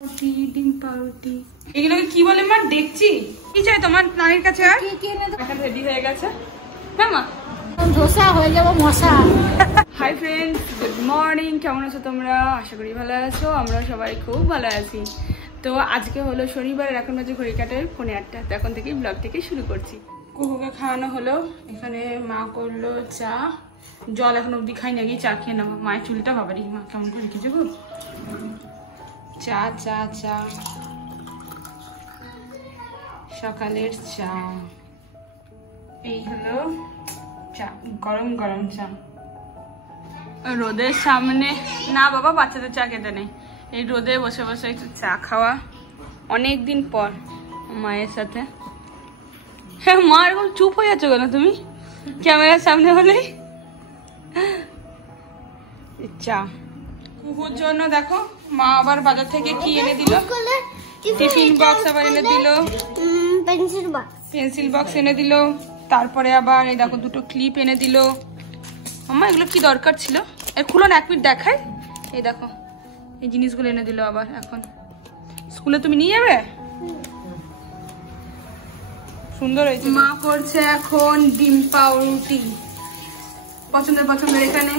ডিম পাউরুটি এগুলোকে কি বলে মা? দেখছি কি চাই তোমার নানির কাছে? আর এখন রেডি হয়ে গেছে। হ্যাঁ মা, ধোসা হয়ে যাবো মশা। Hi friends, good morning. কেমন আছো তোমরা? আশা করি ভালো আছো। আমরা সবাই খুব ভালো আছি। তো আজকে হলো শনিবার, এখন বাজে ঘড়ি কাটায় 8:30। তো এখন থেকেই ব্লগ থেকে শুরু করছি। কুকুরকে খাওয়ানো হলো। এখানে মা করলো চা, জল এখন অব্দি খাই না, গিয়ে চা খেয়ে নেবো। মায়ের চুলটা বাবারি মা কেমন করে রেখেছে গো। চা চা চা, সকালের চা। এই হলো চা, গরম গরম চা। রোদের সামনে না বাবা, বাচ্চাদের চা খেতে নেই। এই রোদে বসে বসে একটু চা খাওয়া, অনেকদিন পর মায়ের সাথে। হ্যাঁ মা, এরকম চুপ হয়ে যাচ্ছ কেন তুমি ক্যামেরার সামনে হলেই? চা কুকুর জন্য দেখো মা আবার বাজার থেকে কি এনে দিল, টিফিন বক্স আবার এনে দিল, পেন্সিল বক্স এনে দিল, তারপরে আবার এই দেখো দুটো ক্লিপ এনে দিল। আম্মা এগুলো কি দরকার ছিল? এর খুলো না, এক মিনিট দেখাই। এই দেখো এই জিনিসগুলো এনে দিল আবার। এখন স্কুলে তুমি নিয়ে যাবে? সুন্দর হয়েছে। মা করছে এখন ডিম পাউরুটি, পছন্দের পছন্দের। এখানে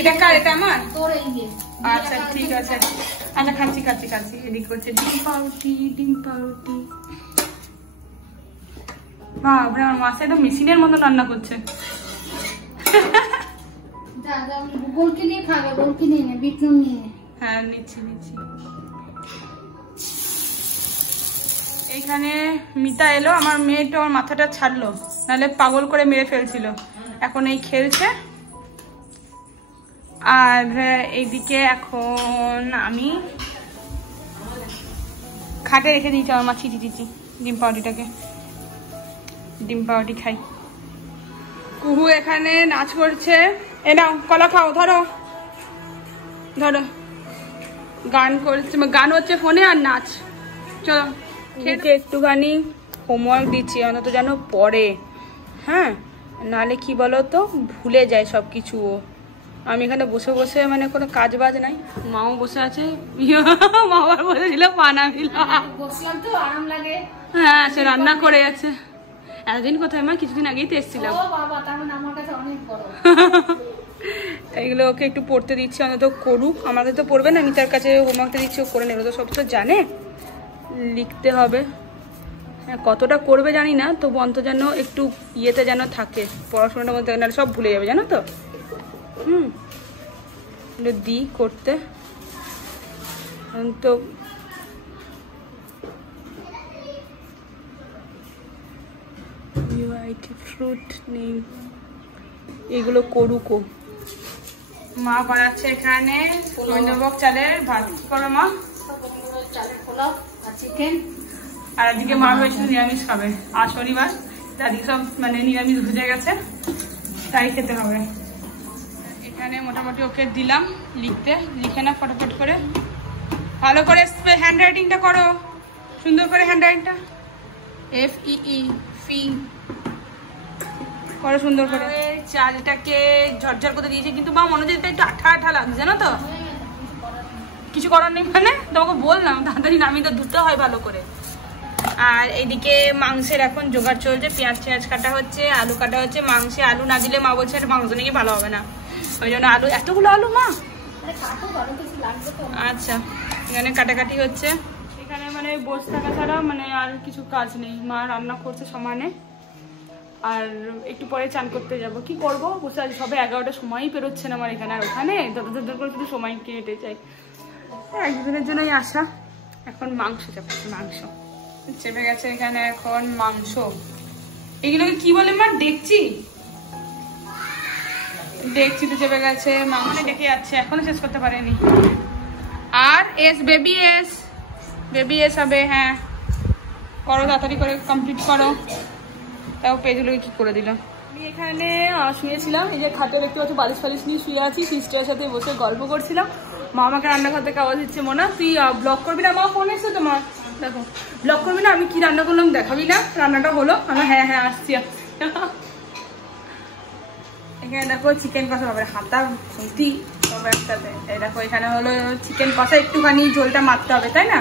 এটা কার? এটা আমার? আচ্ছা ঠিক আছে। আচ্ছা খাচ্ছি খাচ্ছি খাচ্ছি। এদিক করছে ডিম পাউরুটি, ডিম পাউরুটি। বাবা আমার মাছ একদম মেশিনের মতো রান্না করছে। হ্যাঁ নিচ্ছি নিচ্ছি। এইখানে মিতা এলো, আমার মেয়েটা আমার মাথাটা ছাড়লো, নাহলে পাগল করে মেরে ফেলছিল। এখন এই খেলছে। আর এইদিকে এখন আমি খাটে রেখে দিয়েছি আমার মা ছিটি চিচি ডিম পাউরুটিটাকে। ডিম পাউরুটি খাই। কুহু এখানে নাচ করছে। এ নাও কলা খাও, ধরো ধরো। গান করছে, গান হচ্ছে ফোনে আর নাচ। চলো খেতে। একটুখানি হোমওয়ার্ক দিচ্ছি, অন্তত যেন পড়ে। হ্যাঁ নাহলে কি বলো তো, ভুলে যায় সব কিছু। আমি এখানে বসে বসে মানে কোনো কাজ বাজ নাই। মাও বসে আছে, মা আবার বসেছিল পানা মিলা। বসলাম তো আরাম লাগে। হ্যাঁ সে রান্না করে আছে। এতদিন কোথায় মা? কিছুদিন আগেই তো এসেছিলাম। এইগুলো ওকে একটু পড়তে দিচ্ছি, অন্তত করুক। আমার কাছে তো পড়বে না, আমি তার কাছে হোমওয়ার্কটা দিচ্ছি, ও করে নেবে। তো সব তো জানে, লিখতে হবে। হ্যাঁ কতটা করবে জানি না, তবু অন্তত যেন একটু ইয়েতে যেন থাকে, পড়াশোনাটার মধ্যে, নাহলে সব ভুলে যাবে জানো তো। দিই করতে তো। ফ্রুট নেই, এগুলো করুকো। মা বানাচ্ছে এখানে গোবিন্দভোগ চালের ভাত। কি করো মা? চিকেন। আর এদিকে মা হয়েছিল নিরামিষ খাবে, আর শনিবার দাদিকে সব মানে নিরামিষ ভুজে গেছে, তাই খেতে হবে। এখানে মোটামুটি ওকে দিলাম লিখতে, লিখে না ফটাফট করে। ভালো করে হ্যান্ড রাইটিংটা করো, সুন্দর করে হ্যান্ড রাইটিংটা। FEE ফি করো সুন্দর করে। চালটাকে ঝরঝর করে দিয়েছি, কিন্তু মা মনে হচ্ছে একটু আঠা আঠা লাগছে, জানো তো। কিছু করার নেই, মানে তোমাকে বললাম তাড়াতাড়ি নামিয়ে তো ধুতে হয় ভালো করে। আর এইদিকে মাংসের এখন জোগাড় চলছে, পেঁয়াজ টেঁয়াজ কাটা হচ্ছে, আলু কাটা হচ্ছে। মাংসে আলু না দিলে মা বলছে মাংস নাকি ভালো হবে না, ওই জন্য আলু, এতগুলো আলু মা। আচ্ছা এখানে কাটাকাটি হচ্ছে। এখানে মানে বসে থাকা ছাড়া মানে আর কিছু কাজ নেই। মা রান্না করছে সমানে। আর একটু পরে চান করতে যাব। কি করব, বসে আজ সবে 11টার সময়ই পেরোচ্ছে না আমার এখানে। আর ওখানে ধর করে শুধু সময় কেটে যায়। একদিনের জন্যই আসা। এখন মাংস চাপাচ্ছি, মাংস চেপে গেছে এখানে এখন মাংস। এগুলোকে কি বলে মা? দেখছি দেখছি তো চেপে গেছে মাংস, দেখে যাচ্ছে, এখনো শেষ করতে পারেনি। আর বেবি এস হবে। হ্যাঁ করো তাড়াতাড়ি করে, কমপ্লিট করো। তাও পেজগুলোকে কি করে দিল। আমি এখানে শুয়েছিলাম, এই যে খাটে দেখতে পাচ্ছ বালিশ ফালিশ নিয়ে শুয়ে আছি, সিস্টারের সাথে বসে গল্প করছিলাম। মা আমাকে রান্নাঘর থেকে আওয়াজ দিচ্ছে, মোনা তুই ব্লগ করবি না? মা ফোন এসছে তোমার, দেখো ব্লগ করবি না? আমি কি রান্না করলাম দেখাবি না? রান্নাটা হলো? হ্যাঁ হ্যাঁ আসছি। এখানে দেখো চিকেন কষা, বাবা হাতা সত্যি সব একসাথে। এই দেখো এখানে হলো চিকেন কষা, একটুখানি ঝোলটা মারতে হবে তাই না।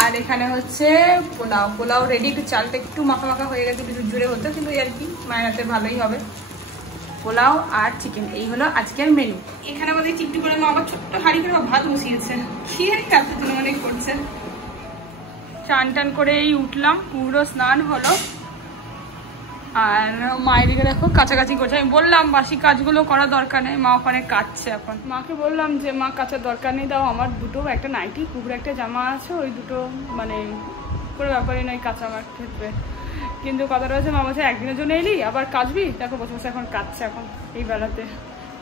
আর এখানে হচ্ছে পোলাও, পোলাও রেডি, একটু চালটা একটু মাখা মাখা হয়ে গেছে, একটু জুড়ে হতো, কিন্তু আর কি মায়ের হাতে ভালোই হবে। পোলাও আর চিকেন, এই হলো আজকের মেনু। এখানে আমাদের চিপটি করে মা আবার ছোট্ট হাঁড়ি করে ভাত বসিয়েছে, খেয়ে কাছে অনেক করছে। চান টান করে এই উঠলাম, পুরো স্নান হলো। আর মায়ের দিকে দেখো কাছাকাছি করছে। আমি বললাম বাসি কাজগুলো করার দরকার নেই, মা ওখানে কাটছে এখন। মাকে বললাম যে মা কাচার দরকার নেই, দাও আমার দুটো, একটা নাইটি, কুকুর একটা জামা আছে, ওই দুটো মানে কোনো ব্যাপারই নয় কাঁচা আমার ক্ষেত্রে। কিন্তু কথাটা হচ্ছে মা বলছে একদিনের জন্য এলি আবার কাচবি, দেখো বসে বসে এখন কাটছে। এখন এই বেলাতে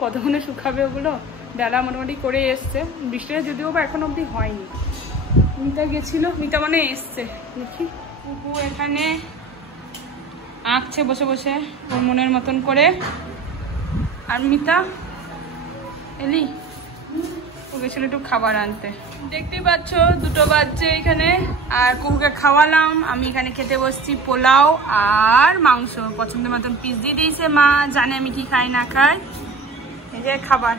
কতক্ষণে শুকাবে ওগুলো। বেলা মোটামুটি করে এসছে, বৃষ্টিটা যদিও বা এখন অবধি হয়নি। মিতা গেছিল, মিতা মানে এসছে দেখি। কুকু এখানে আঁকছে বসে বসে ওর মনের মতন করে। আর মিতা এলি, ও গেছিল একটু খাবার আনতে। দেখতেই পাচ্ছ 2টো বাজছে এখানে। আর কুকুরকে খাওয়ালাম, আমি এখানে খেতে বসছি পোলাও আর মাংস। পছন্দের মতন পিস দিয়ে দিয়েছে মা, জানে আমি কি খাই না খাই। এই যে খাবার।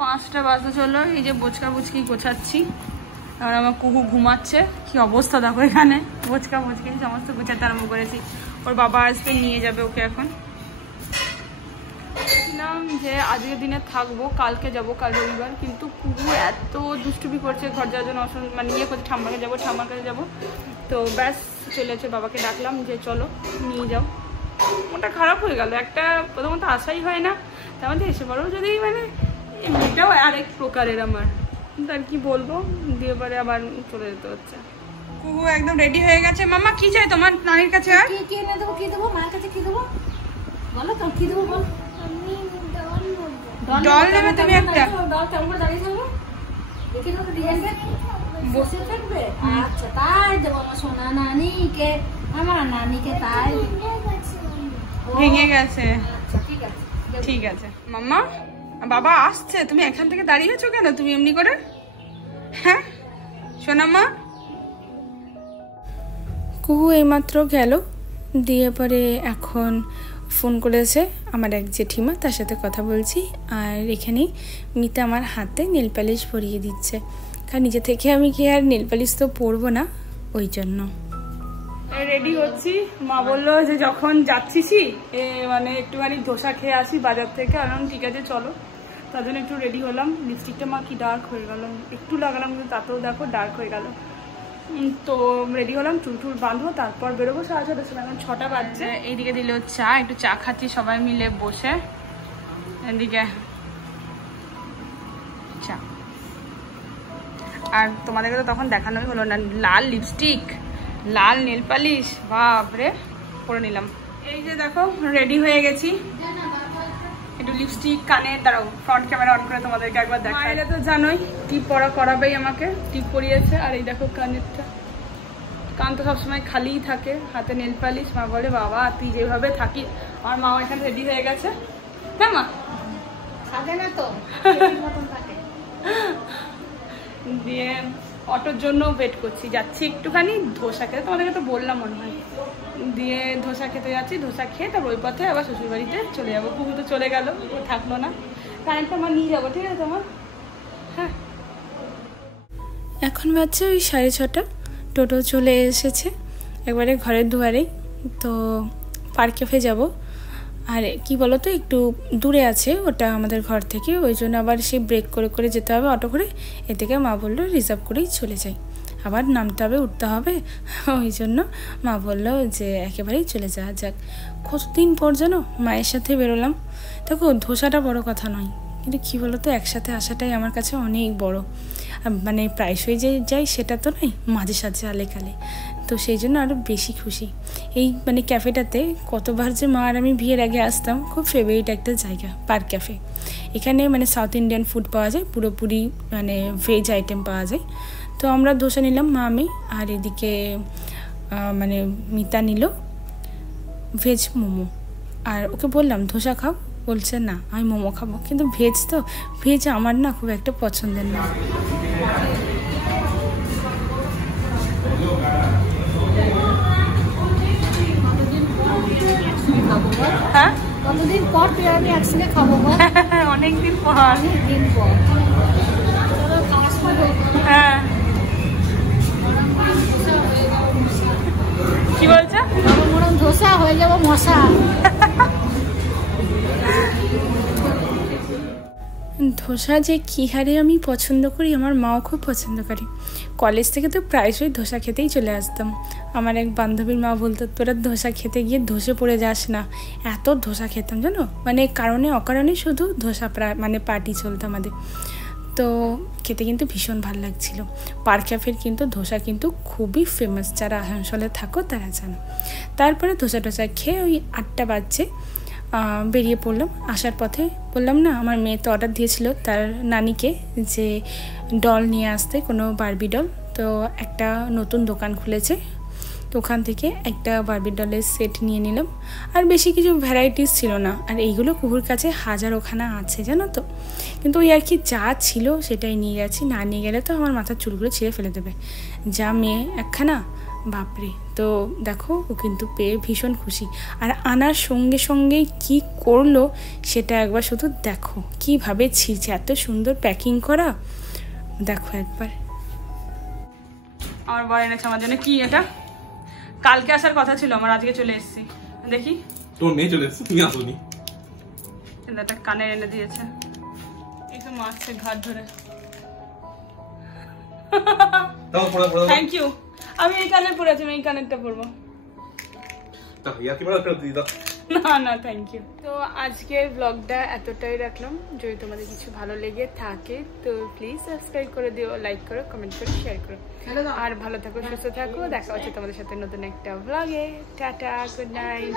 পাঁচটা বাজতে চলো, এই যে বোচকা বুচকি গোছাচ্ছি। আর আমার কুকু ঘুমাচ্ছে, কি অবস্থা দেখো এখানে। বোচকা বুচকি সমস্ত গোছাতে আরম্ভ করেছি। ওর বাবা আসতে নিয়ে যাবে ওকে এখন। বলছিলাম যে আজকের দিনে থাকবো, কালকে যাব, কাল রবিবার। কিন্তু কুকু এত দুষ্টুমি করছে, ঘর যাওয়ার জন্য মানে ইয়ে করছে, ঠাম্মার কাছে যাবো, ঠাম্মার কাছে যাবো। তো ব্যাস চলেছে, বাবাকে ডাকলাম যে চলো নিয়ে যাও। ওটা খারাপ হয়ে গেল, একটা প্রথমত আশাই হয় না, তার মধ্যে এসে পড়ো যদি মানে এমনিটাও আরেক প্রকারের আমার, কিন্তু আর কি বলবো, দিয়ে পরে আবার চলে যেতে হচ্ছে। কুকু একদম রেডি হয়ে গেছে। মামা কি চাই তোমার নানির কাছে? আর কি এনে দেবো, কি দেবো মায়ের কাছে, কি দেবো বলো তো, কি দেবো বল। ডল নেবে তুমি একটা? ডল কেমন করে দাঁড়িয়ে থাকবো, দেখি তো দিয়ে আসবে, বসে থাকবে। আচ্ছা তাই দেবো আমার সোনা নানিকে, আমার নানিকে তাই ভেঙে গেছে। আচ্ছা ঠিক আছে ঠিক আছে মাম্মা, বাবা আসছে, তুমি এখান থেকে দাঁড়িয়েছো কেন তুমি এমনি করে? হ্যাঁ সোনাম্মা। কুহু এইমাত্র গেল, দিয়ে পরে এখন ফোন করেছে আমার এক জেঠিমা, তার সাথে কথা বলছি। আর এখানে মিতা আমার হাতে নেল পালিশ পরিয়ে দিচ্ছে, কারণ নিজে থেকে আমি কি আর নেল পালিশ তো পরবো না, ওই জন্য রেডি হচ্ছি। মা বললো যে যখন যাচ্ছিসি মানে একটুখানি ধোসা খেয়ে আসি বাজার থেকে। আলাম ঠিক আছে চলো, তার জন্য একটু রেডি হলাম। লিপস্টিকটা মা কি ডার্ক হয়ে গেল, একটু লাগালাম কিন্তু তাতেও দেখো ডার্ক হয়ে গেল। তো রেডি হলাম, চুল টুল বাঁধবো, তারপর বেরোবো 6:30 সময়। এখন 6টা বাজছে। এইদিকে দিল চা, একটু চা খাচ্ছি সবাই মিলে বসে। এদিকে চা। আর তোমাদেরকে তো তখন দেখানোই হলো না, লাল লিপস্টিক, লাল নেল পালিশ, বাপরে পরে নিলাম। এই যে দেখো রেডি হয়ে গেছি, একটু লিপস্টিক, কানে, দাঁড়াও ফ্রন্ট ক্যামেরা অন করে তোমাদেরকে একবার দেখা। মায়েরা তো জানোই টিপ পরা করাবেই আমাকে, টিপ পরিয়েছে। আর এই দেখো কানেরটা, কান তো সবসময় খালিই থাকে, হাতে নেল পালিশ। মা বলে বাবা তুই যেভাবে থাকিস। আমার মা এখানে রেডি হয়ে গেছে, হ্যাঁ মা থাকে না তো মতন থাকে। দিয়ে অটোর জন্য ওয়েট করছি, যাচ্ছি একটুখানি ধোসা খেতে, তোমাদেরকে তো বললাম মনে হয়। দিয়ে ধোসা খেতে যাচ্ছি, ধোসা খেয়ে তারপর ওই পথে আবার শ্বশুরবাড়িতে চলে যাবো। কুকু তো চলে গেল, ও থাকলো না, কারেন্টটা আমার নিয়ে যাবো, ঠিক আছে তোমার? হ্যাঁ। এখন বাজছে ওই 6:30, টোটো চলে এসেছে একবারে ঘরের দুয়ারেই। তো পার্ক ক্যাফে যাব। আর কি বলো তো, একটু দূরে আছে ওটা আমাদের ঘর থেকে, ওই জন্য আবার সেই ব্রেক করে করে যেতে হবে অটো করে। এ থেকে মা বললো রিজার্ভ করেই চলে যাই, আবার নামতে হবে, উঠতে হবে, ওই জন্য মা বললো যে একেবারেই চলে যাওয়া যাক। কতদিন পর যেন মায়ের সাথে বেরোলাম। দেখো ধোসাটা বড় কথা নয়, কিন্তু কী বলো তো, একসাথে আসাটাই আমার কাছে অনেক বড়। মানে প্রায়শই যে যাই সেটা তো নয়, মাঝে সাঝে আলে কালে, তো সেই জন্য আরও বেশি খুশি। এই মানে ক্যাফেটাতে কতবার যে মা আর আমি বিয়ের আগে আসতাম, খুব ফেভারিট একটা জায়গা পার্ক ক্যাফে। এখানে মানে সাউথ ইন্ডিয়ান ফুড পাওয়া যায়, পুরোপুরি মানে ভেজ আইটেম পাওয়া যায়। তো আমরা ধোসা নিলাম মা আমি, আর এদিকে মানে মিতা নিল ভেজ মোমো। আর ওকে বললাম ধোসা খাও, ও বলছে না আমি মোমো খাবো, কিন্তু ভেজ তো, ভেজ আমার না খুব একটা পছন্দের না। হ্যাঁ কতদিন পর তুই আমি একসঙ্গে খাবো? অনেকদিন পর। অনেকদিন পর। হ্যাঁ কি বলছো? গরম ধোসা হয়ে যাবো মশা। ধোসা যে কী হারে আমি পছন্দ করি, আমার মাও খুব পছন্দ করে। কলেজ থেকে তো প্রায়শই ধোসা খেতেই চলে আসতাম। আমার এক বান্ধবীর মা বলতো তোরা ধোসা খেতে গিয়ে ধসে পড়ে যাস না, এত ধোসা খেতাম জানো, মানে কারণে অকারণে শুধু ধোসা মানে পার্টি চলতো আমাদের। তো খেতে কিন্তু ভীষণ ভালো লাগছিলো। পার্ক ক্যাফের কিন্তু ধোসা কিন্তু খুবই ফেমাস, যারা আসানসোলে থাকো তারা জানো। তারপরে ধোসা টোসা খেয়ে ওই 8টা বাজছে বেরিয়ে পড়লাম। আসার পথে বললাম না আমার মেয়ে তো অর্ডার দিয়েছিল তার নানিকে যে ডল নিয়ে আসতে, কোনো বারবি ডল। তো একটা নতুন দোকান খুলেছে, তো ওখান থেকে একটা বারবি ডলের সেট নিয়ে নিলাম। আর বেশি কিছু ভ্যারাইটিস ছিল না, আর এইগুলো কুকুর কাছে হাজারোখানা আছে জানো তো, কিন্তু ওই আর কি যা ছিল সেটাই নিয়ে গেছি। না নিয়ে গেলে তো আমার মাথার চুলগুলো ছিঁড়ে ফেলে দেবে। যা মেয়ে একখানা, বাপরে। তো দেখো ও কিন্তু পেয়ে ভীষণ খুশি, আর আনার সঙ্গে সঙ্গেই কি করলো সেটা একবার শুধু দেখো, কিভাবে ছিঁড়ছে, এত সুন্দর প্যাকিং করা, দেখো একবার। আমার বর এনেছে আমার জন্য কি, এটা কালকে আসার কথা ছিল আমার, আজকে চলে এসেছি। দেখি তোর মেয়ে চলে এসেছে, তুমি আসোনি। এটা কানে এনে দিয়েছে, একটু মারছে ঘাট ধরে। Thank you. আমি এই কানের পরেছি, আমি এই কানেরটা পরবো। না না থ্যাংক ইউ। তো আজকের ব্লগটা এতটাই রাখলাম। যদি তোমাদের কিছু ভালো লেগে থাকে তো প্লিজ সাবস্ক্রাইব করে দিও, লাইক করো, কমেন্ট করো, শেয়ার করো। আর ভালো থাকো, সুস্থ থাকো। দেখা হচ্ছে তোমাদের সাথে নতুন একটা ব্লগে। Tata, good night.